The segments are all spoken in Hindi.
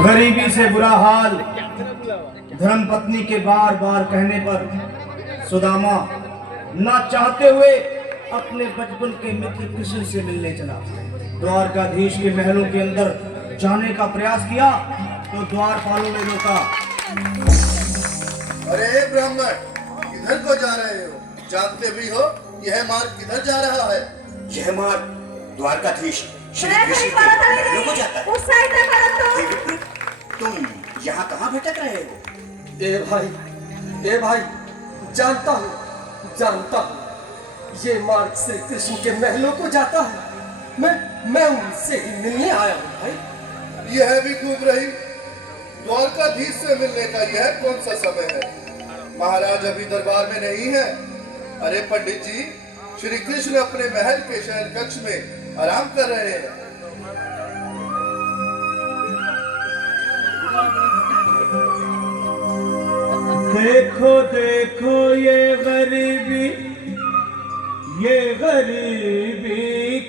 गरीबी से बुरा हाल धर्म पत्नी के बार बार कहने पर सुदामा ना चाहते हुए अपने बचपन के मित्र कृष्ण से मिलने चला। द्वारकाधीश के महलों के अंदर जाने का प्रयास किया तो द्वारपालों ने रोका। अरे ब्राह्मण, किधर को जा रहे हो? जानते भी हो यह मार्ग किधर जा रहा है? यह मार्ग द्वारकाधीश श्री कृष्ण के महलों को जाता है। तुम यहाँ कहाँ भटक रहे हो? ए भाई, जानता हूँ ये मार्ग श्री कृष्ण के महलों को जाता है। मैं उनसे ही मिलने आया हूँ भाई। यह भी खूब रही। द्वारकाधीश से मिलने का यह कौन सा समय है? महाराज अभी दरबार में नहीं है। अरे पंडित जी, श्री कृष्ण अपने महल के शयन कक्ष में आराम कर रहे हैं। देखो देखो ये गरीबी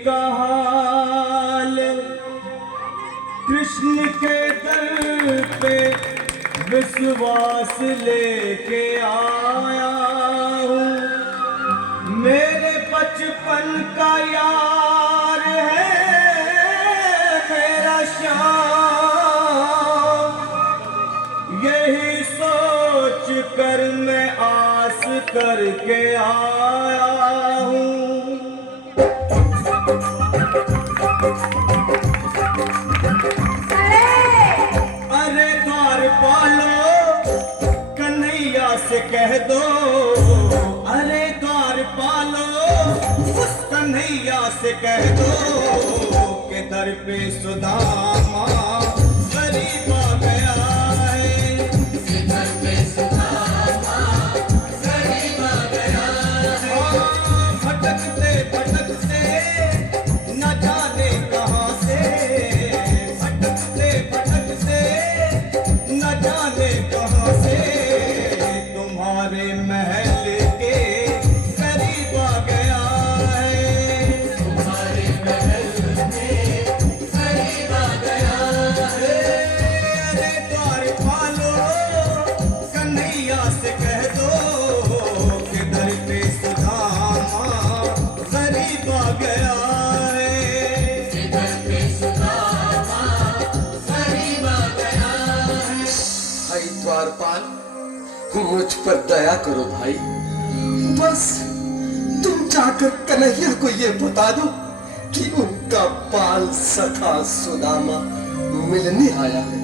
का हाल, कृष्ण के दर पे विश्वास लेके आया हूँ। मेरे बचपन का यार है मेरा श्याम, यही सोच कर मैं आस करके आया हूँ। अरे द्वारपालो कन्हैया से कह दो, अरे द्वारपालो उस कन्हैया से कह दो कि दर पे सुदामा गरीब आ गया है। दर पे सुदामा गरीब आ गया है। भटकते भटकते न जाने कहाँ से, भटकते भटकते न जाने कहाँ से तुम्हारे महल के करीब आ गया है। तुम्हारे महल के करीब आ गया है। अरे द्वारपालो कन्हैया से कह दो कि दर पे सुदामा गरीब आ गया है। दर पे सुदामा गरीब आ गया है। भाई द्वारपाल, मुझ पर दया करो भाई। बस तुम जाकर कन्हैया को ये बता दो कि उनका बाल सखा सुदामा मिलने आया है।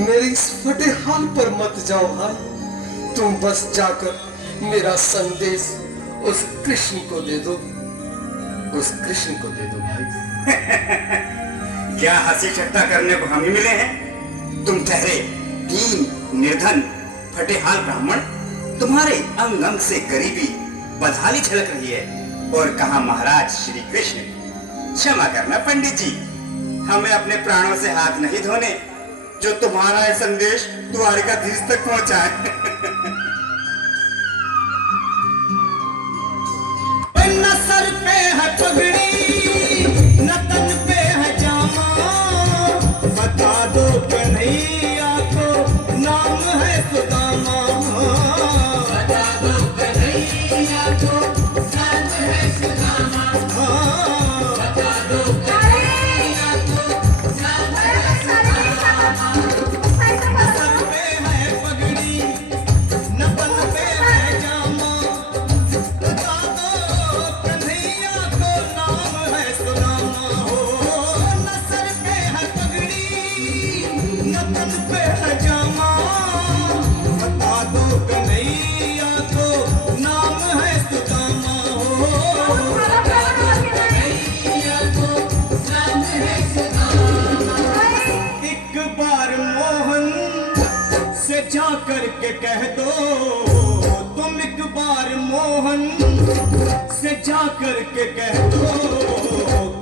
मेरे इस फटे हाल पर मत जाओ भाई। तुम बस जाकर मेरा संदेश उस कृष्ण को दे दो, उस कृष्ण को दे दो भाई। क्या हंसी ठट्टा करने को हम ही मिले हैं? तुम ठहरे दीन निर्धन फटेहाल ब्राह्मण, तुम्हारे अंग अंग से गरीबी बदहाली झलक रही है। और कहा महाराज श्री कृष्ण। क्षमा करना पंडित जी, हमें अपने प्राणों से हाथ नहीं धोने जो तुम्हारा यह संदेश द्वारकाधीश तक पहुंचाए। न सर पे है पगड़ी न तन पे है जामा, बता दो कन्हैया को नाम है सुदामा। बता दो कन्हैया को नाम है सुदामा। बता दो कन्हैया को नाम है सुदामा। न सर पे है पगड़ी न तन पे है जामा, बता दो कन्हैया को नाम है सुदामा। हो न सर पे है पगड़ी न तन पे है जामा, बता दो कन्हैया को नाम है सुदामा। हो कन्हैया को नाम है सुदामा। एक बार मोहन से जा कर के कह दो, तुम एक बार मोहन से जा कर के कह दो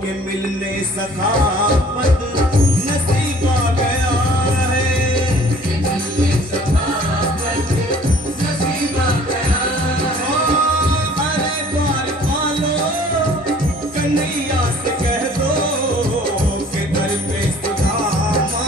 कि मिलने सखावत नसीब आ गया है। मिलने सखावत नसीब आ गया है। अरे द्वारपालो कन्हैया से कह दो कि दर पे सुदामा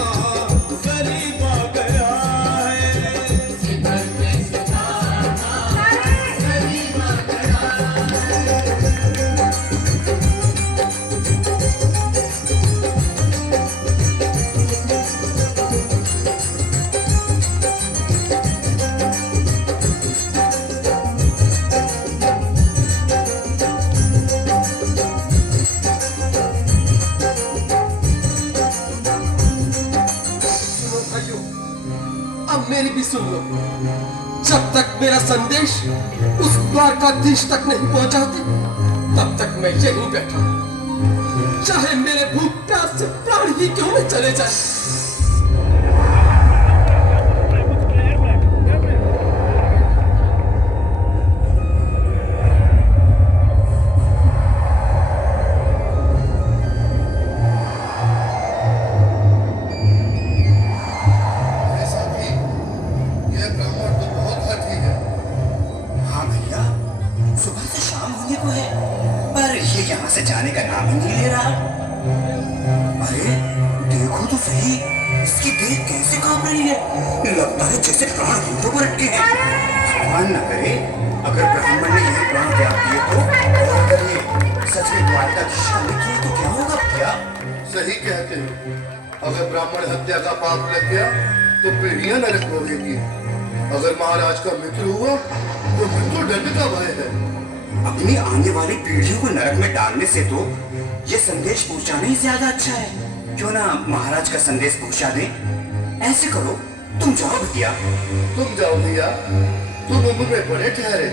अब मेरी भी सुन लो। जब तक मेरा संदेश उस द्वारकाधीश तक नहीं पहुंचाते, तब तक मैं यहीं बैठा हूं। चाहे मेरे भूख प्यास से प्राण ही क्यों न चले जाए। से जाने का नाम ही नहीं ले रहा। अरे देखो तो सही, इसकी देह कैसे कांप रही है। लगता है जैसे प्राण घुटनों पर अटके हैं। भगवान न करे अगर ब्राह्मण ने यह प्राण त्याग दिए तो, और अगर ये सच में द्वारकाधीश ने किए तो क्या होगा भैया? सही कहते हो। अगर ब्राह्मण हत्या का पाप लग गया तो पीढ़ियां नरक भोगेंगी। अगर महाराज का मित्र हुआ तो मृत्यु दंड का भय है। अपनी आने वाली पीढ़ियों को नरक में डालने से तो ये संदेश पहुंचाना ही ज्यादा अच्छा है। क्यों ना महाराज का संदेश पहुंचा दें। ऐसे करो, तुम जाओ भैया। तुम जाओ भैया, तुम उम्र में बड़े ठहरे,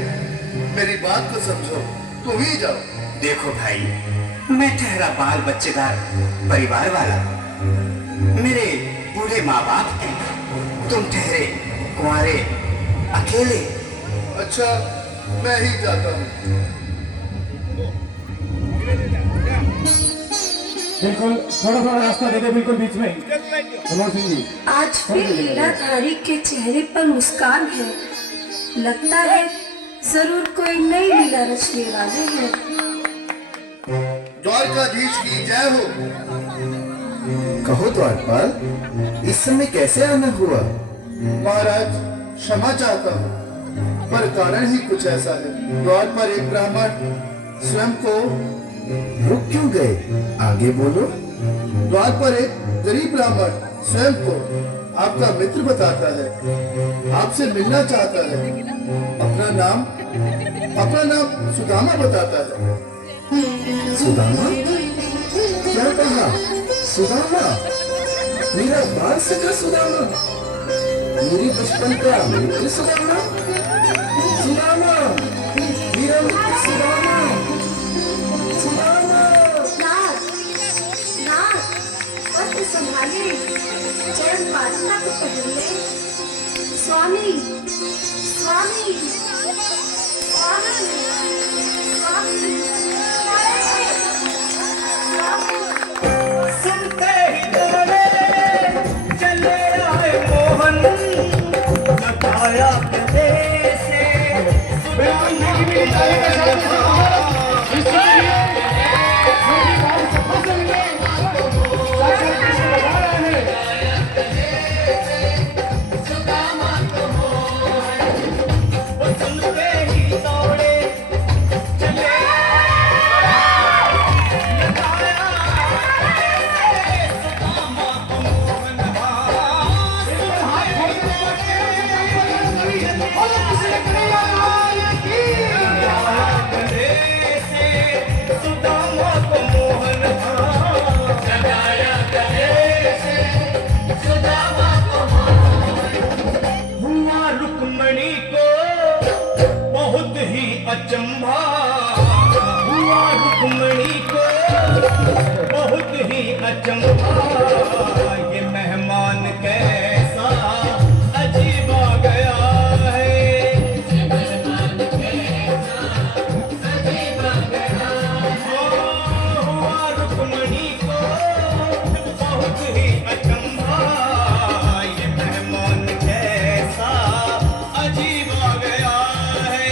मेरी बात को समझो, तुम ही जाओ। देखो भाई, मैं ठहरा बाल बच्चेदार परिवार वाला, मेरे बूढ़े माँ बाप हैं। तुम ठहरे कुंवारे अकेले। अच्छा, मैं ही जाता हूँ। बिल्कुल थोड़ा रास्ता दे दे, बिल्कुल बीच में। मनोहर सिंह जी, आज फिर लीलाधारी के चेहरे पर मुस्कान है। लगता है जरूर कोई नई लीला रचने वाले हैं। द्वारकाधीश की जय हो। कहो द्वारपाल, इस समय कैसे आना हुआ? महाराज क्षमा चाहता हूँ, पर कारण ही कुछ ऐसा है। द्वार पर एक ब्राह्मण स्वयं को रुक क्यों गए? आगे बोलो। द्वार पर एक गरीब ब्राह्मण स्वयं को आपका मित्र बताता है, आपसे मिलना चाहता है। अपना नाम सुदामा बताता है। सुदामा? क्या कहा? सुदामा? मेरा बाल सखा सुदामा? मेरी बचपन का मित्र सुदामा? सुदामा, मेरा मित्र सुदामा, सुदामा। नाथ, वस्त्र संभालिए, चरण पादुका को पहन ले। स्वामी, स्वामी, स्वामी, स्वामी, सुनते ही दौड़े चले आए मोहन, बताया गले से। अचंभा हुआ रुक्मणी को बहुत ही अचंभा। ये मेहमान कैसा अजीब आ गया है। हुआ रुक्मणी को बहुत ही अचंभा। ये मेहमान कैसा अजीब आ गया है।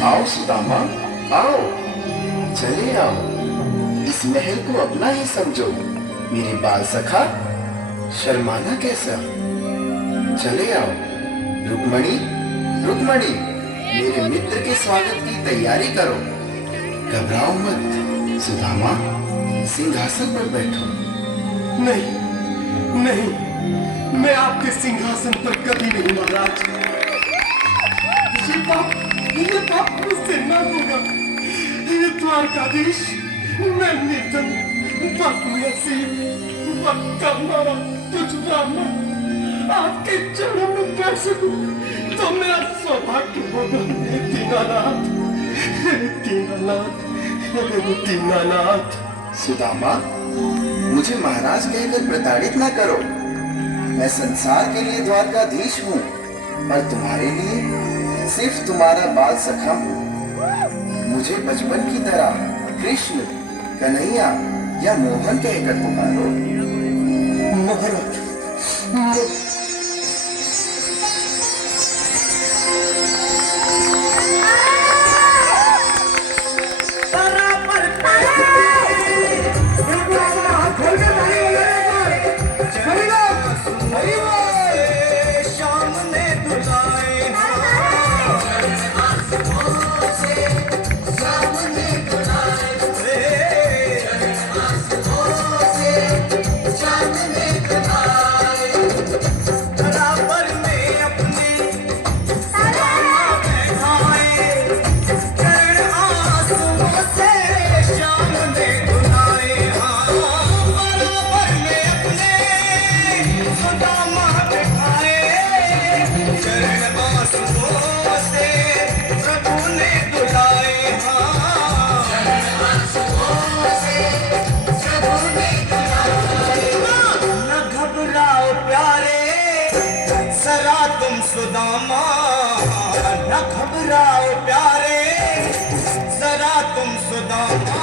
आओ सुदामा, आओ, चले आओ। इस महल को अपना ही समझो। मेरे बाल सखा, शर्माना कैसा? चले आओ। रुक्मणी, रुक्मणी, मेरे मित्र के स्वागत की तैयारी करो। घबराओ मत सुदामा, सिंहासन पर बैठो। नहीं नहीं, मैं आपके सिंहासन पर कभी नहीं महाराज। ये पाप मुझसे न होगा। ये द्वारकाधीश, मैं निर्धन, बदनसीब, बदकामा, तुझ ब्राह्मण आपके चरणों में बैठ सकूं तो मेरा सौभाग्य होगा। हे दीनानाथ, हे दीनानाथ, हे दीनानाथ। सुदामा, मुझे महाराज कहकर प्रताड़ित ना करो। मैं संसार के लिए द्वारकाधीश हूँ और तुम्हारे लिए सिर्फ तुम्हारा बाल सखा हूँ। मुझे बचपन की तरह कृष्ण, कन्हैया या मोहन कहकर पुकारो। महाराज, सुदामा, न घबराओ प्यारे, जरा तुम सुदामा,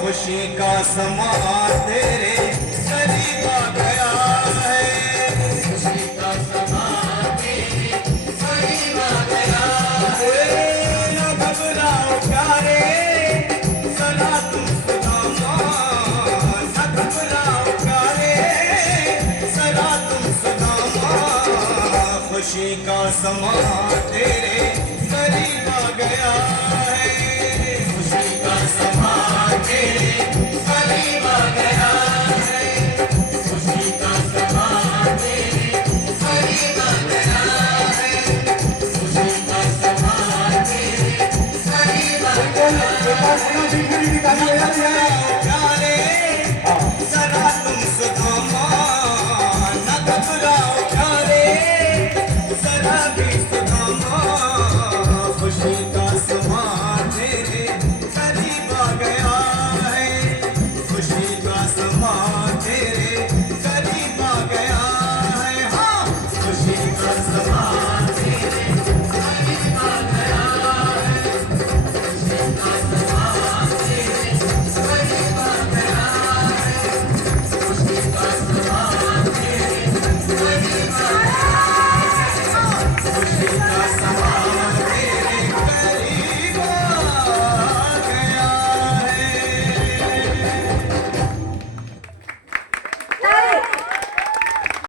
खुशी का समा तेरे करीब आ गया है। खुशी का समा तेरे करीब आ गया है। न घबराओ प्यारे, जरा तुम सुदामा, न घबराओ प्यारे, जरा तुम सुदामा, खुशी का समा तेरे करीब आ गया है। खुशी का समा तेरे करीब आ गया है। खुशी का समा तेरे करीब आ गया है। खुशी का समा तेरे करीब आ गया है। प्यारे, जरा तुम सुदामा, न घबराओ